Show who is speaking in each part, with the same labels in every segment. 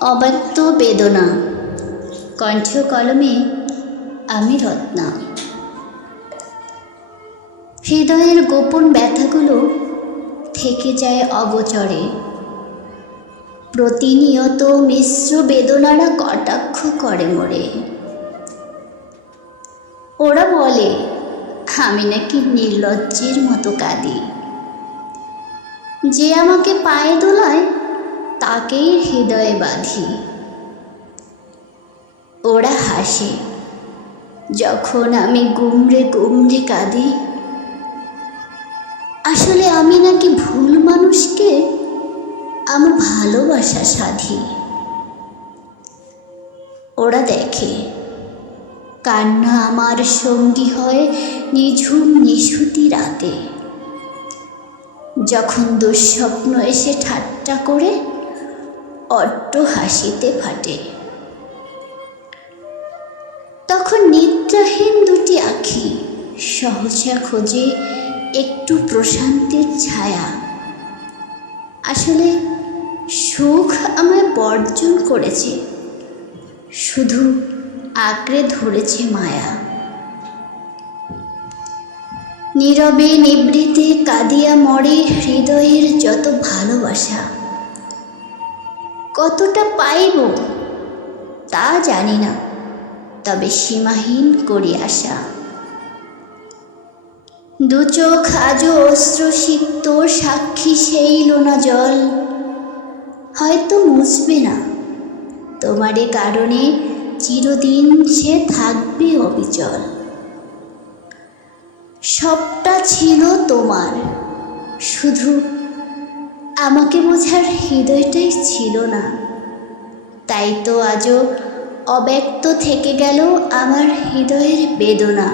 Speaker 1: অব্যক্ত বেদনা। কণ্ঠ কলমে আমি রত্না। হৃদয়ের গোপন ব্যথাগুলো থেকে যায় অগোচরে। প্রতিনিয়ত মিশ্র বেদনারা কটাক্ষ করে মোরে। ওরা বলে, আমি নাকি নির্লজ্জের মতো কাঁদি। যে আমাকে পায়ে দোলায় তাকেই হৃদয়ে বাঁধি। ওরা হাসে। যখন আমি গুমড়ে গুমড়ে কাঁদি, আসলে আমি নাকি ভুল মানুষকে? আমার ভালোবাসা সাধি। ওরা দেখে, কান্না আমার সঙ্গী হয় নিঝুম নিশুতি রাতে। যখন দুঃস্বপ্ন এসে ঠাট্টা করে অট্ট হাসিতে ফাটে। তখন নিদ্রাহীন দুটি আখি সহজা খোঁজে একটু প্রশান্তির ছায়া। আসলে সুখ আমায় বর্জন করেছে, শুধু আঁকড়ে ধরেছে মায়া। নীরবে নিবৃতে কাঁদিয়া মরে হৃদয়ের যত ভালোবাসা কতটা পাইব তা জানি না, তবে সীমাহীন করি আশা। দু চোখ আজও অশ্রুসিক্ত, সাক্ষী সেই লোনা জল। হয়তো মুছবে না তোমারে কারণে চিরদিন সে থাকবে অবিচল। সবটা ছিল তোমার, শুধু আমাকে বোঝার হৃদয়টাই ছিল না। তাই তো আজও অব্যক্ত থেকে গেল আমার হৃদয়ের বেদনা।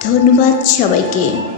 Speaker 1: ধন্যবাদ সবাইকে।